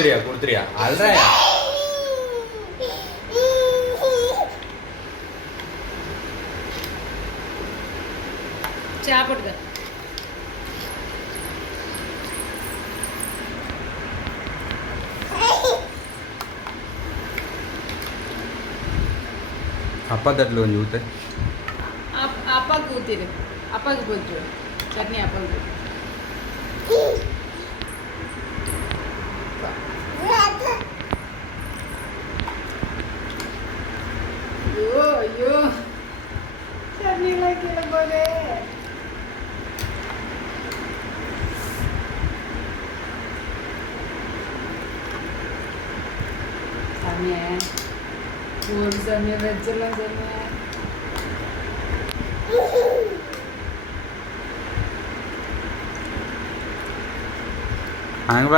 கொடுத்துறியா கொடுத்துறியா? அல்றாயா சாப்பிடுங்க அப்பா தட்டில் கொஞ்சம் ஊற்று அப்- அப்பாவுக்கு ஊற்றிடு அப்பாவுக்கு போச்சு சட்னி அப்பாவுக்கு അയ്യോ അയ്യോ ചണ്ണികളൊക്കെ പോലെ സമയേ ഒരു സമയം വെച്ചല്ലോ സമയേ അങ്ങ്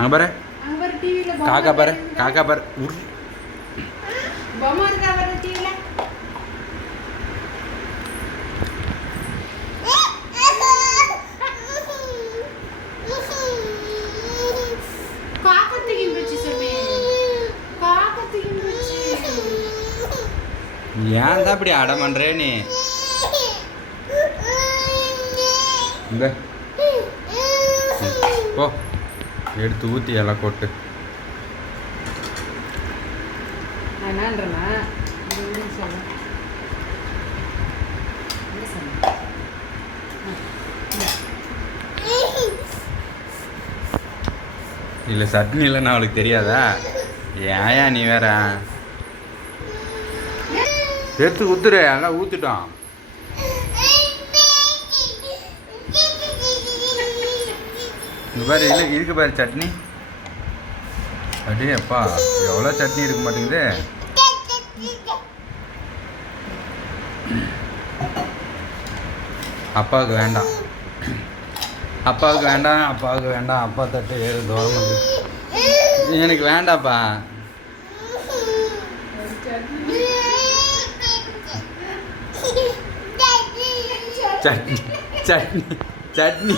அங்கே பாரு. காக்கா பாரு காக்கா பாரு. உர். ஏன் தான் இப்படி அடம் பண்ணுறே நீ? இந்த. போ. எடுத்து ஊற்றி எல்லாம் கொட்டு இல்லை சட்னி இல்லைன்னு அவளுக்கு தெரியாதா? ஏயா நீ வேற? எடுத்து ஊத்துரு எல்லாம் ஊத்துட்டோம். இந்த மாதிரி இல்லை இருக்கு பாரு சட்னி. அப்படியே அப்பா எவ்வளோ சட்னி இருக்க மாட்டேங்குது. அப்பாவுக்கு வேண்டாம். அப்பாவுக்கு வேண்டாம் அப்பாவுக்கு வேண்டாம். அப்பா தட்டு வேறு தூரம் எனக்கு வேண்டாப்பா. சட்னி சட்னி சட்னி.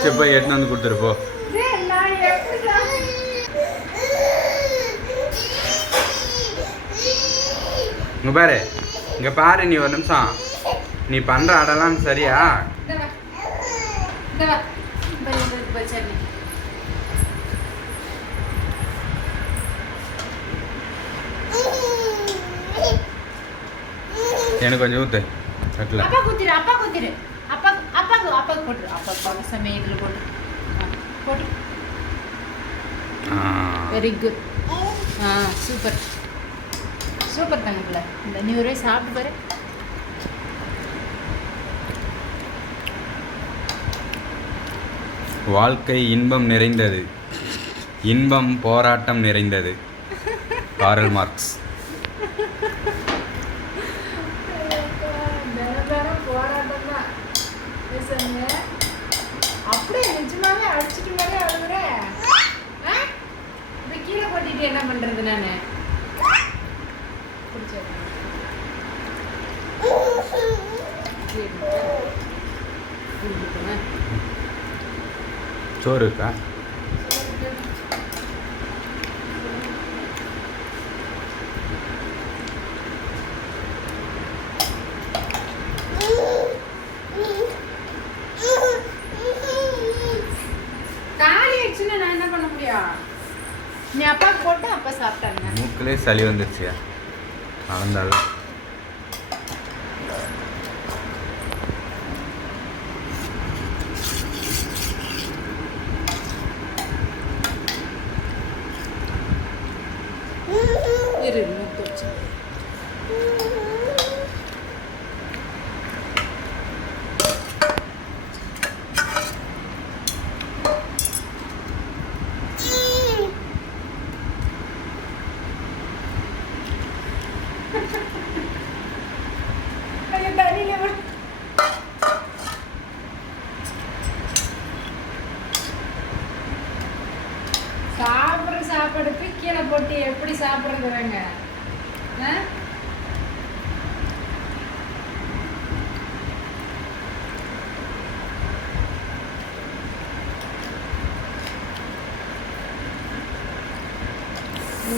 செப்பா எட்டுன்னு வந்து கொடுத்துருப்போ இங்கே பாரு இங்கே பாரு நீ ஒரு நிமிஷம். நீ பண்ற அடலாம் சரியா? எனக்கு கொஞ்சம் ஊத்து. தட்டில் அப்பா குத்திரு அப்பா குத்திரு. அப்பா அப்பாக்கு அப்பாக்கு போட்டுரு. அப்பாக்கு போட்டு சமயத்தில் போட்டு. வெரி குட் ஆ. சூப்பர் சூப்பர் தங்கப்பில் இந்த நீ ஒரே சாப்பிட்டு பாரு. வாழ்க்கை இன்பம் நிறைந்தது. இன்பம் போராட்டம் நிறைந்தது. காரல் மார்க்ஸ் போராட்டம் தான் அப்படியே நிஜமாவே அடிச்சுட்டு மாதிரி அழுகுறேன் இப்படி கொட்டிட்டு என்ன பண்றது நானு. சோறு இருக்கா? நான் என்ன பண்ண முடியும்? நீ அப்பாவுக்கு போட்டு அப்பா சாப்பிட்டாங்க. மூக்கிலே சளி வந்துருச்சியா? அளந்தாலும் கொடுக்குறேங்க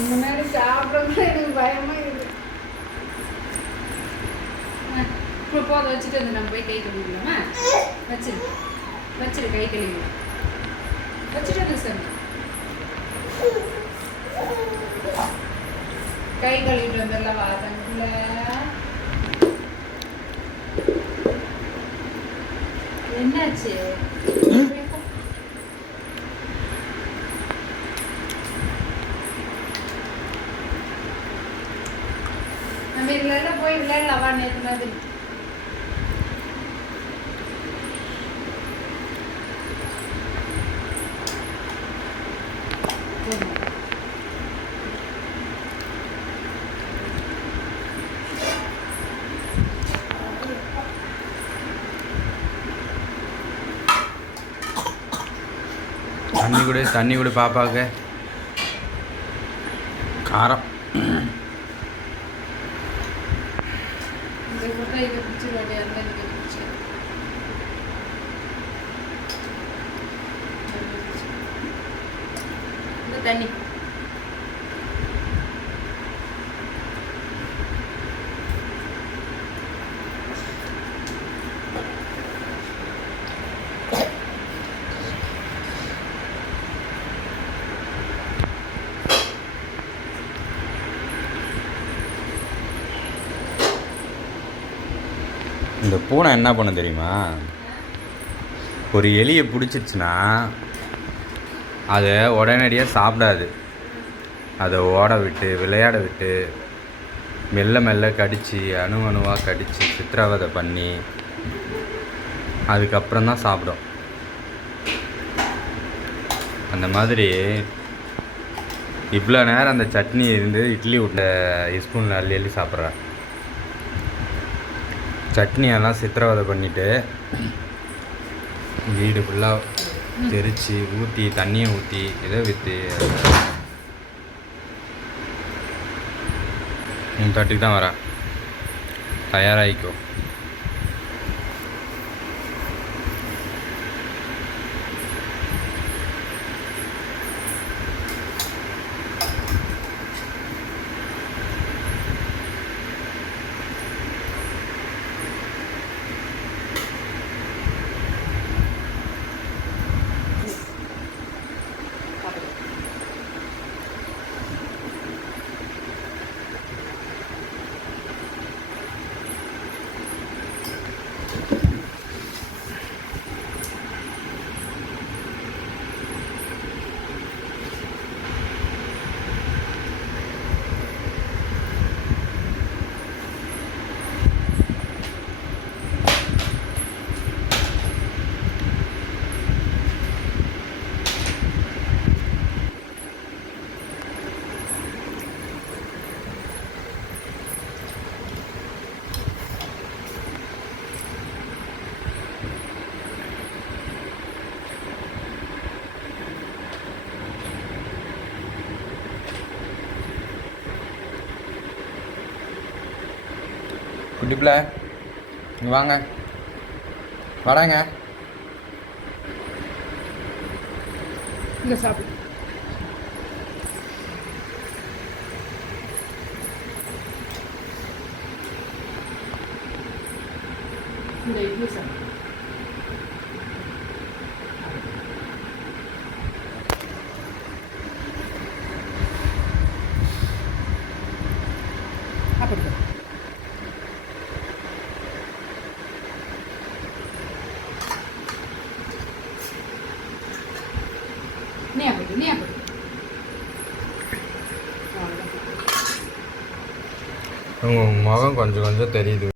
முன்னாடி சாப்பிடணும் எனக்கு பயமா இருக்குது இப்போ போத வச்சுட்டு வந்து நம்ம போய் கை கழுவிக்கலாமா வச்சிரு. வச்சிரு கை கழுவிடலாம் வச்சுட்டு வந்து சார் கை கழுவிட்டு வந்துடலாம் வாதன்ல என்னாச்சு? நம்ம இல்லைன்னா போய் விளையாடலாம் வா நேற்று மாதிரி? Thank you. கொடு தண்ணி கொடு பாப்பாவுக்கு. காரம். தண்ணி போட்டா இதை பிடிச்சி விளையாட இருந்தால் இதை பிடிச்சி இந்த தண்ணி இந்த பூனை என்ன பண்ண தெரியுமா? ஒரு எலியை பிடிச்சிருச்சுன்னா அதை உடனடியாக சாப்பிடாது. அதை ஓட விட்டு விளையாட விட்டு மெல்ல மெல்ல கடித்து அணு அணுவாக கடித்து சித்திரவதை பண்ணி அதுக்கப்புறம் தான் சாப்பிடும். அந்த மாதிரி இவ்வளோ நேரம் அந்த சட்னி இருந்து இட்லி விட்ட ஸ்பூனில் அள்ளி அள்ளி சாப்பிட்றேன். சட்னியெல்லாம் சித்திரவதை பண்ணிவிட்டு வீடு ஃபுல்லாக தெரித்து ஊற்றி தண்ணியை ஊற்றி இதை விற்று உன் தட்டுக்கு தான் வரேன் தயாராகிக்கோ. குட்டிப்பில் இங்கே வாங்க. வாடாங்க. இங்கே சாப்பிடு. இந்த இட்லி சாப்பிடு அப்படி நீ அப்படி நீ அப்படி உங்கள் முகம் கொஞ்சம் கொஞ்சம் தெரியுது.